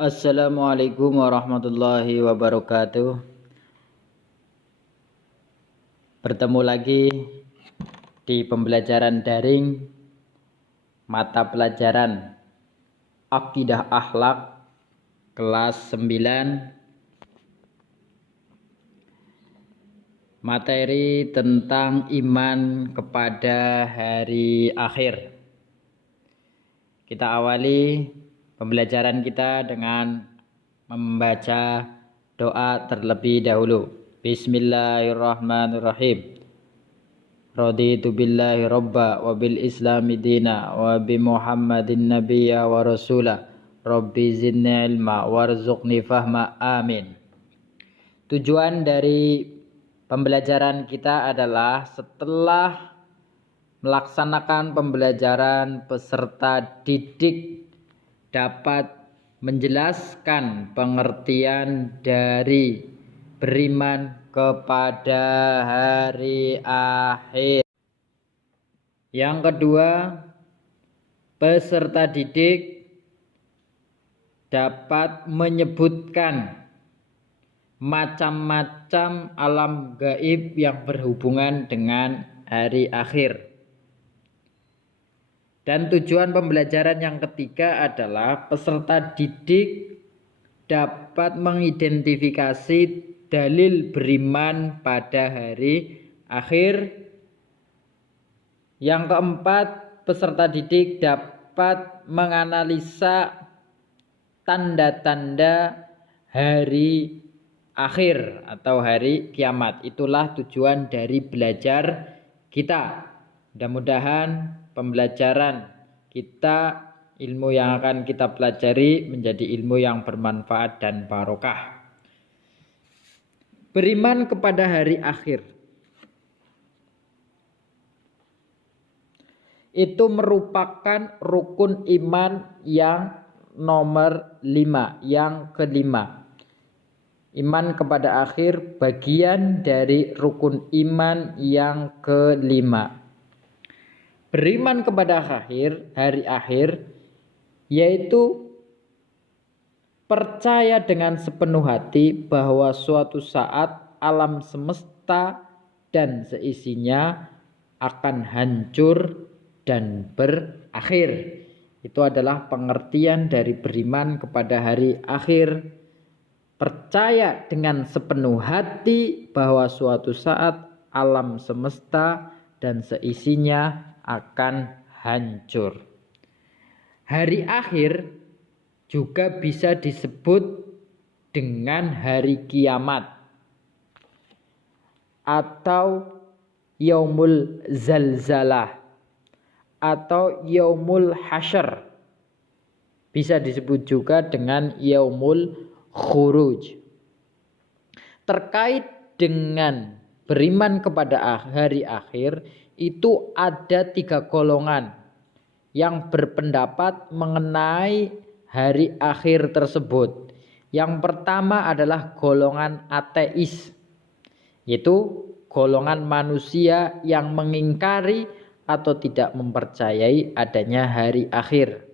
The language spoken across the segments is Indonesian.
Assalamualaikum warahmatullahi wabarakatuh. Bertemu lagi di pembelajaran daring mata pelajaran Akidah Akhlak kelas 9, materi tentang iman kepada hari akhir. Kita awali pembelajaran kita dengan membaca doa terlebih dahulu. Bismillahirrahmanirrahim. Raditu billahi robba wa bil islami dina wa bi muhammadin nabiyya wa rasula. Rabbi zidni ilma warzuqni fahma. Amin. Tujuan dari pembelajaran kita adalah setelah melaksanakan pembelajaran, peserta didik dapat menjelaskan pengertian dari beriman kepada hari akhir. Yang kedua, peserta didik dapat menyebutkan macam-macam alam gaib yang berhubungan dengan hari akhir. Dan tujuan pembelajaran yang ketiga adalah peserta didik dapat mengidentifikasi dalil beriman pada hari akhir. Yang keempat, peserta didik dapat menganalisa tanda-tanda hari akhir atau hari kiamat. Itulah tujuan dari belajar kita. Mudah-mudahan pembelajaran kita, ilmu yang akan kita pelajari menjadi ilmu yang bermanfaat dan barokah. Beriman kepada hari akhir itu merupakan rukun iman yang nomor 5, yang kelima. Iman kepada akhir bagian dari rukun iman yang kelima. Beriman kepada hari akhir yaitu percaya dengan sepenuh hati bahwa suatu saat alam semesta dan seisinya akan hancur dan berakhir. Itu adalah pengertian dari beriman kepada hari akhir. Percaya dengan sepenuh hati bahwa suatu saat alam semesta dan seisinya akan hancur. Hari akhir juga bisa disebut dengan hari kiamat atau yaumul zalzalah atau yaumul hasyr. Bisa disebut juga dengan yaumul khuruj. Terkait dengan beriman kepada hari akhir, itu ada 3 golongan yang berpendapat mengenai hari akhir tersebut. Yang pertama adalah golongan ateis, yaitu golongan manusia yang mengingkari atau tidak mempercayai adanya hari akhir.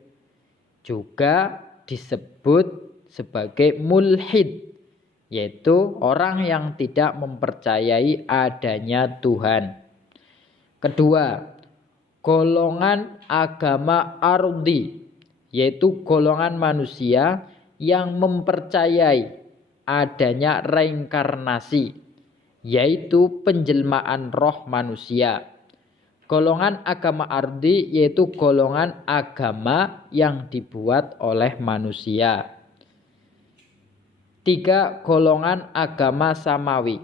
Juga disebut sebagai mulhid, yaitu orang yang tidak mempercayai adanya Tuhan. Kedua, golongan agama ardi, yaitu golongan manusia yang mempercayai adanya reinkarnasi, yaitu penjelmaan roh manusia. Golongan agama ardi yaitu golongan agama yang dibuat oleh manusia. 3, golongan agama samawi,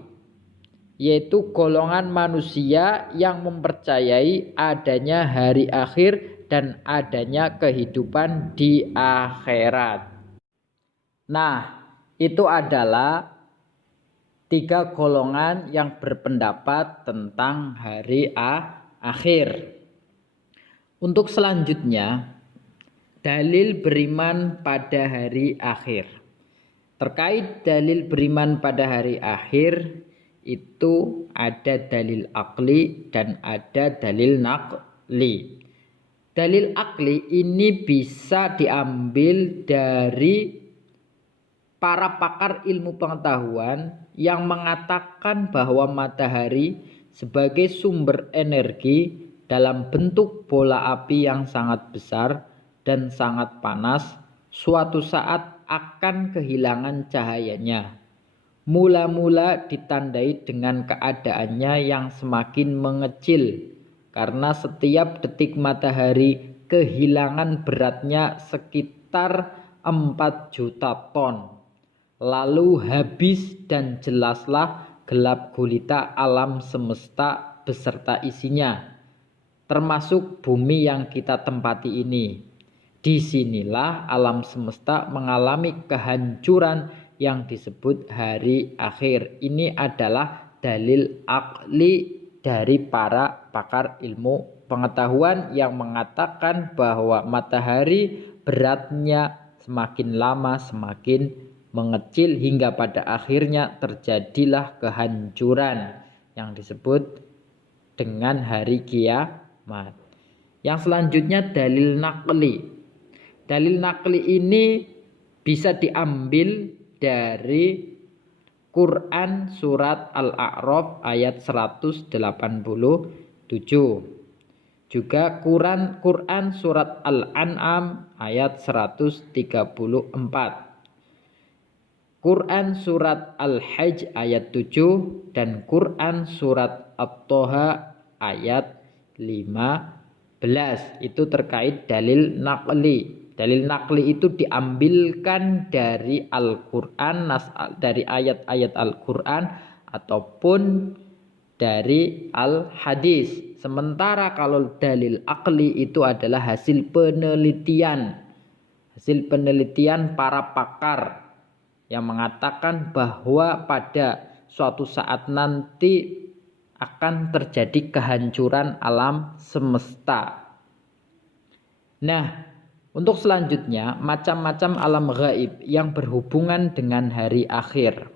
yaitu golongan manusia yang mempercayai adanya hari akhir dan adanya kehidupan di akhirat. Nah, itu adalah 3 golongan yang berpendapat tentang hari akhir. Untuk selanjutnya, dalil beriman pada hari akhir. Terkait dalil beriman pada hari akhir, itu ada dalil akli dan ada dalil naqli. Dalil akli ini bisa diambil dari para pakar ilmu pengetahuan yang mengatakan bahwa matahari sebagai sumber energi dalam bentuk bola api yang sangat besar dan sangat panas suatu saat akan kehilangan cahayanya. Mula-mula ditandai dengan keadaannya yang semakin mengecil karena setiap detik matahari kehilangan beratnya sekitar 4 juta ton. Lalu habis dan jelaslah gelap gulita alam semesta beserta isinya, termasuk bumi yang kita tempati ini. Disinilah alam semesta mengalami kehancuran yang disebut hari akhir. Ini adalah dalil akli dari para pakar ilmu pengetahuan yang mengatakan bahwa matahari beratnya semakin lama semakin mengecil hingga pada akhirnya terjadilah kehancuran yang disebut dengan hari kiamat. Yang selanjutnya dalil nakli. Dalil nakli ini bisa diambil dari Quran surat Al-A'raf ayat 187. Juga Quran surat Al-An'am ayat 134. Quran surat Al-Hajj ayat 7 dan Quran surat At-Toha ayat 15. Itu terkait dalil nakli. Dalil nakli itu diambilkan dari Al-Quran, dari ayat-ayat Al-Quran ataupun dari Al-Hadis. Sementara kalau dalil akli itu adalah hasil penelitian para pakar yang mengatakan bahwa pada suatu saat nanti akan terjadi kehancuran alam semesta. Nah, untuk selanjutnya macam-macam alam gaib yang berhubungan dengan hari akhir.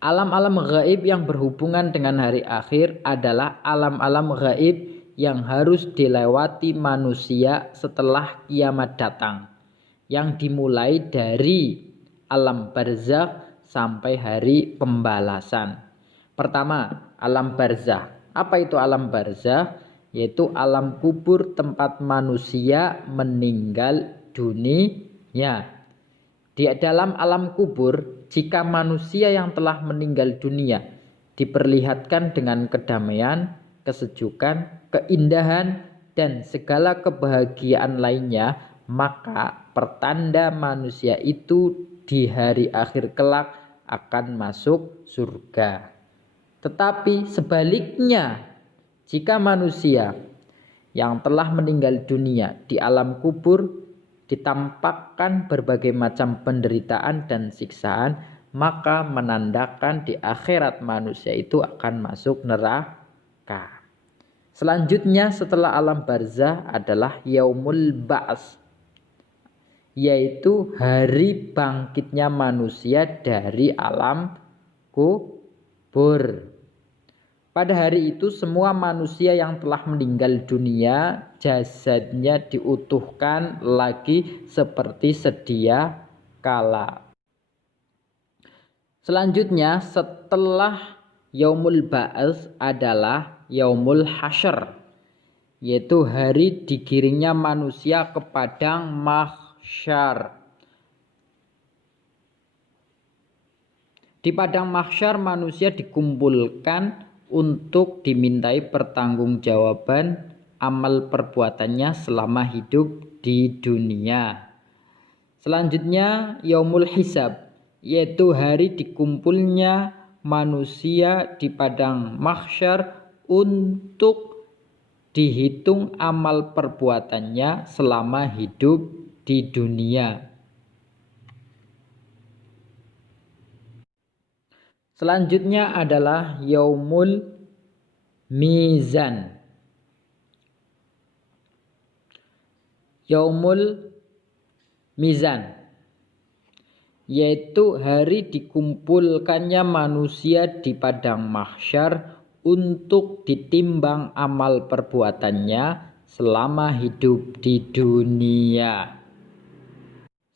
Alam-alam gaib yang berhubungan dengan hari akhir adalah alam-alam gaib yang harus dilewati manusia setelah kiamat datang, yang dimulai dari alam barzakh sampai hari pembalasan. Pertama, alam barzakh. Apa itu alam barzakh? Yaitu alam kubur tempat manusia meninggal dunia. Di dalam alam kubur, jika manusia yang telah meninggal dunia diperlihatkan dengan kedamaian, kesejukan, keindahan, dan segala kebahagiaan lainnya, maka pertanda manusia itu di hari akhir kelak akan masuk surga. Tetapi sebaliknya, jika manusia yang telah meninggal dunia di alam kubur ditampakkan berbagai macam penderitaan dan siksaan, maka menandakan di akhirat manusia itu akan masuk neraka. Selanjutnya setelah alam barzah adalah yaumul ba'ats, yaitu hari bangkitnya manusia dari alam kubur. Pada hari itu semua manusia yang telah meninggal dunia jasadnya diutuhkan lagi seperti sedia kala. Selanjutnya setelah yaumul ba'ats adalah yaumul hasyr, yaitu hari digiringnya manusia ke padang mahsyar. Di padang mahsyar manusia dikumpulkan untuk dimintai pertanggungjawaban amal perbuatannya selama hidup di dunia. Selanjutnya yaumul hisab, yaitu hari dikumpulnya manusia di padang mahsyar untuk dihitung amal perbuatannya selama hidup di dunia. Selanjutnya adalah yaumul mizan. Yaumul mizan, yaitu hari dikumpulkannya manusia di padang mahsyar untuk ditimbang amal perbuatannya selama hidup di dunia.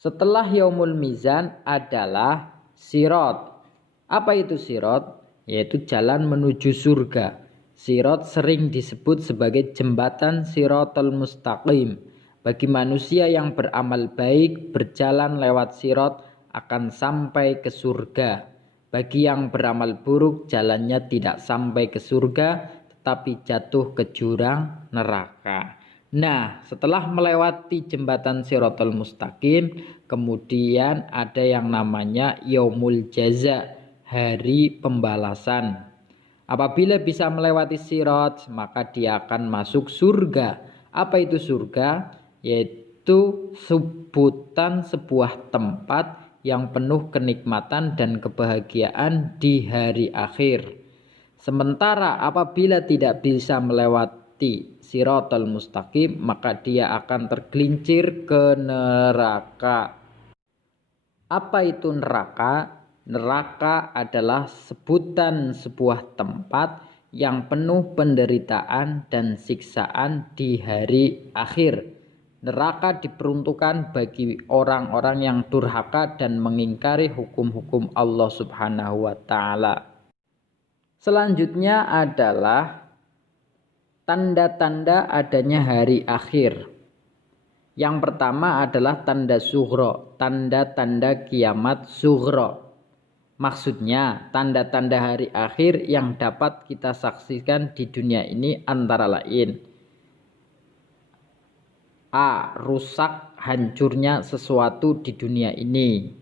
Setelah yaumul mizan adalah sirat. Apa itu sirat? Yaitu jalan menuju surga. Sirat sering disebut sebagai jembatan siratal mustaqim. Bagi manusia yang beramal baik, berjalan lewat sirat akan sampai ke surga. Bagi yang beramal buruk, jalannya tidak sampai ke surga, tetapi jatuh ke jurang neraka. Nah, setelah melewati jembatan Siratal Mustaqim, kemudian ada yang namanya Yaumul Jaza, hari pembalasan. Apabila bisa melewati sirat, maka dia akan masuk surga. Apa itu surga? Yaitu sebutan sebuah tempat yang penuh kenikmatan dan kebahagiaan di hari akhir. Sementara apabila tidak bisa melewati Siratal Mustaqim, maka dia akan tergelincir ke neraka. Apa itu neraka? Neraka adalah sebutan sebuah tempat yang penuh penderitaan dan siksaan di hari akhir. Neraka diperuntukkan bagi orang-orang yang durhaka dan mengingkari hukum-hukum Allah Subhanahu wa taala. Selanjutnya adalah tanda-tanda adanya hari akhir. Yang pertama adalah tanda sughra, tanda-tanda kiamat sughra. Maksudnya tanda-tanda hari akhir yang dapat kita saksikan di dunia ini antara lain: A. Rusak hancurnya sesuatu di dunia ini.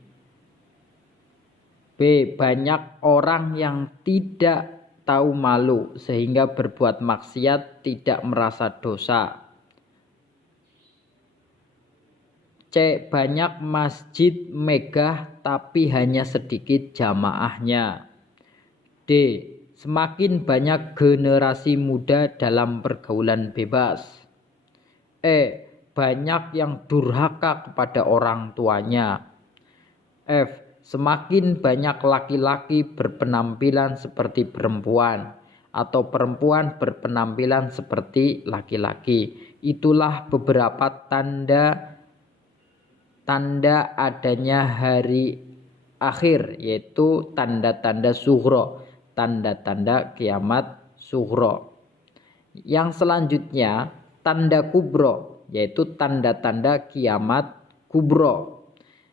B. Banyak orang yang tidak tahu malu sehingga berbuat maksiat tidak merasa dosa. C. Banyak masjid megah tapi hanya sedikit jamaahnya. D. Semakin banyak generasi muda dalam pergaulan bebas. E. Banyak yang durhaka kepada orang tuanya. F. Semakin banyak laki-laki berpenampilan seperti perempuan atau perempuan berpenampilan seperti laki-laki. Itulah beberapa tanda adanya hari akhir, yaitu tanda-tanda sughra, tanda-tanda kiamat sughra. Yang selanjutnya tanda kubro, yaitu tanda-tanda kiamat kubro.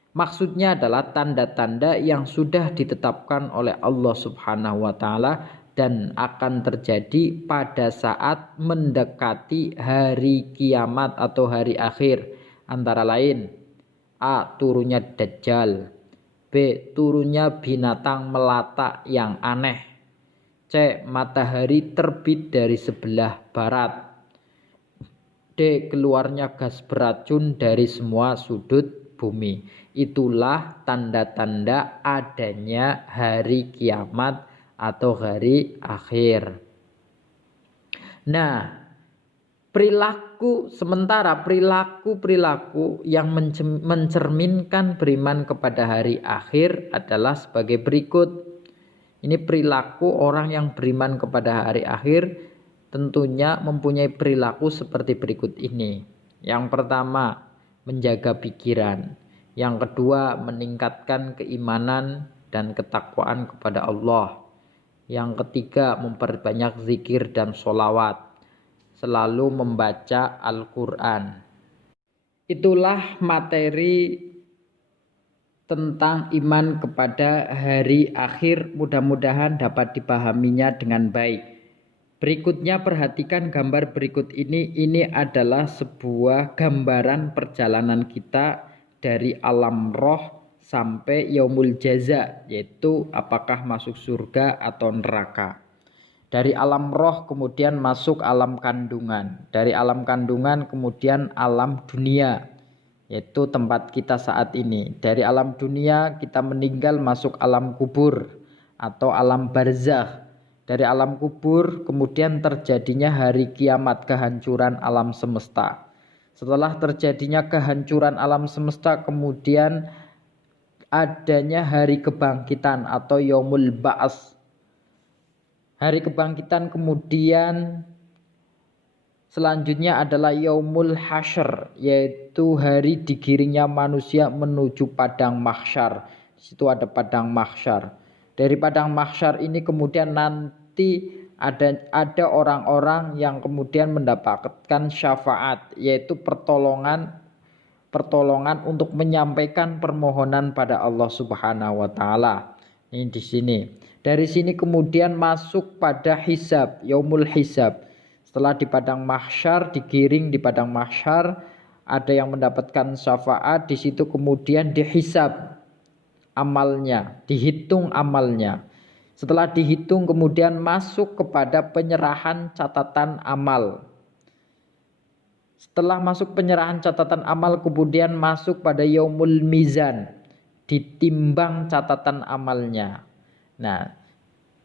Maksudnya adalah tanda-tanda yang sudah ditetapkan oleh Allah Subhanahu wa taala dan akan terjadi pada saat mendekati hari kiamat atau hari akhir, antara lain: A. Turunnya Dajjal. B. Turunnya binatang melata yang aneh. C. Matahari terbit dari sebelah barat. D. Keluarnya gas beracun dari semua sudut bumi. Itulah tanda-tanda adanya hari kiamat atau hari akhir. Nah, perilaku yang mencerminkan beriman kepada hari akhir adalah sebagai berikut. Ini perilaku orang yang beriman kepada hari akhir tentunya mempunyai perilaku seperti berikut ini. Yang pertama, menjaga pikiran. Yang kedua, meningkatkan keimanan dan ketakwaan kepada Allah. Yang ketiga, memperbanyak zikir dan sholawat. Selalu membaca Al-Quran. Itulah materi tentang iman kepada hari akhir. Mudah-mudahan dapat dipahaminya dengan baik. Berikutnya perhatikan gambar berikut ini. Ini adalah sebuah gambaran perjalanan kita dari alam roh sampai yaumul jaza, yaitu apakah masuk surga atau neraka. Dari alam roh kemudian masuk alam kandungan. Dari alam kandungan kemudian alam dunia, yaitu tempat kita saat ini. Dari alam dunia kita meninggal masuk alam kubur atau alam barzakh. Dari alam kubur kemudian terjadinya hari kiamat, kehancuran alam semesta. Setelah terjadinya kehancuran alam semesta, kemudian adanya hari kebangkitan atau yaumul ba'ats. Hari kebangkitan kemudian Selanjutnya adalah yaumul hasyr, yaitu hari digiringnya manusia menuju padang mahsyar. Di situ ada padang mahsyar. Dari padang mahsyar ini kemudian nanti ada orang-orang yang kemudian mendapatkan syafaat, yaitu pertolongan untuk menyampaikan permohonan pada Allah Subhanahu wa taala. Ini di sini. Dari sini kemudian masuk pada hisab, yaumul hisab. Setelah di padang mahsyar, digiring di padang mahsyar, ada yang mendapatkan syafaat, di situ kemudian dihisab amalnya, dihitung amalnya. Setelah dihitung kemudian masuk kepada penyerahan catatan amal. Setelah masuk penyerahan catatan amal kemudian masuk pada yaumul mizan, ditimbang catatan amalnya. Nah,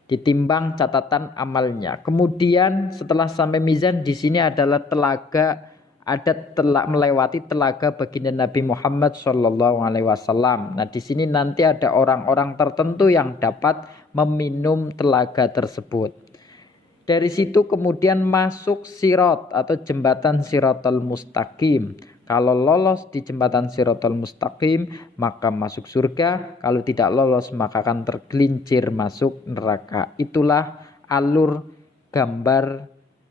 ditimbang catatan amalnya. Kemudian setelah sampai mizan, di sini adalah telaga, melewati telaga baginda Nabi Muhammad SAW. Nah, di sini nanti ada orang-orang tertentu yang dapat meminum telaga tersebut. Dari situ kemudian masuk sirat atau jembatan Siratal Mustaqim. Kalau lolos di jembatan Siratal Mustaqim maka masuk surga, kalau tidak lolos maka akan tergelincir masuk neraka. Itulah gambar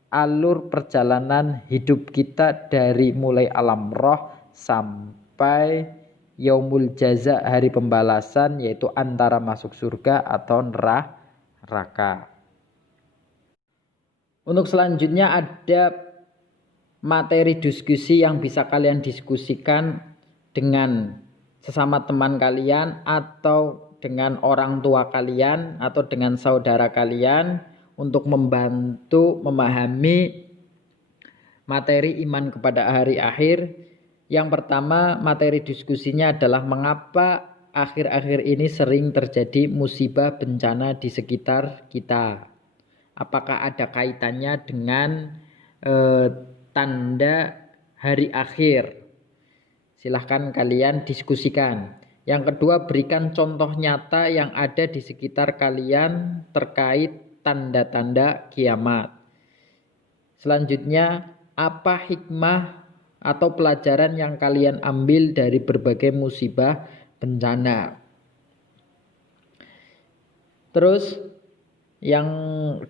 alur perjalanan hidup kita dari mulai alam roh sampai yaumul jaza, hari pembalasan, yaitu antara masuk surga atau neraka. Untuk selanjutnya ada materi diskusi yang bisa kalian diskusikan dengan sesama teman kalian atau dengan orang tua kalian atau dengan saudara kalian untuk membantu memahami materi iman kepada hari akhir. Yang pertama, materi diskusinya adalah mengapa akhir-akhir ini sering terjadi musibah bencana di sekitar kita. Apakah ada kaitannya dengan tanda hari akhir? Silahkan kalian diskusikan. Yang kedua, berikan contoh nyata yang ada di sekitar kalian terkait tanda-tanda kiamat. Selanjutnya, apa hikmah atau pelajaran yang kalian ambil dari berbagai musibah bencana? Terus yang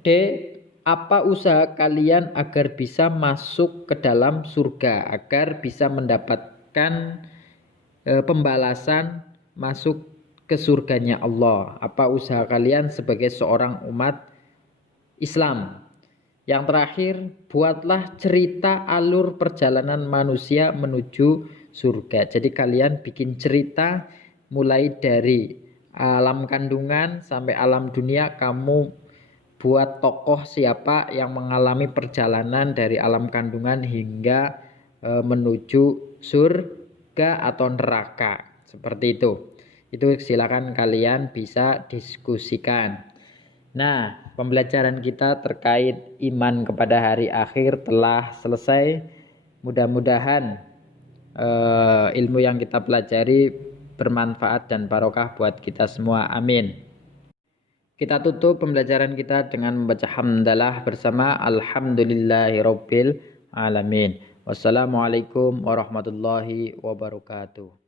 D, apa usaha kalian agar bisa masuk ke dalam surga, agar bisa mendapatkan pembalasan masuk ke surganya Allah? Apa usaha kalian sebagai seorang umat Islam? Yang terakhir, buatlah cerita alur perjalanan manusia menuju surga. Jadi kalian bikin cerita mulai dari alam kandungan sampai alam dunia. Kamu buat tokoh siapa yang mengalami perjalanan dari alam kandungan hingga menuju surga atau neraka. Seperti itu. Itu silakan kalian bisa diskusikan. Nah, pembelajaran kita terkait iman kepada hari akhir telah selesai. Mudah-mudahan ilmu yang kita pelajari bermanfaat dan barokah buat kita semua. Amin. Kita tutup pembelajaran kita dengan membaca hamdalah bersama alhamdulillahirabbil alamin. Wassalamualaikum warahmatullahi wabarakatuh.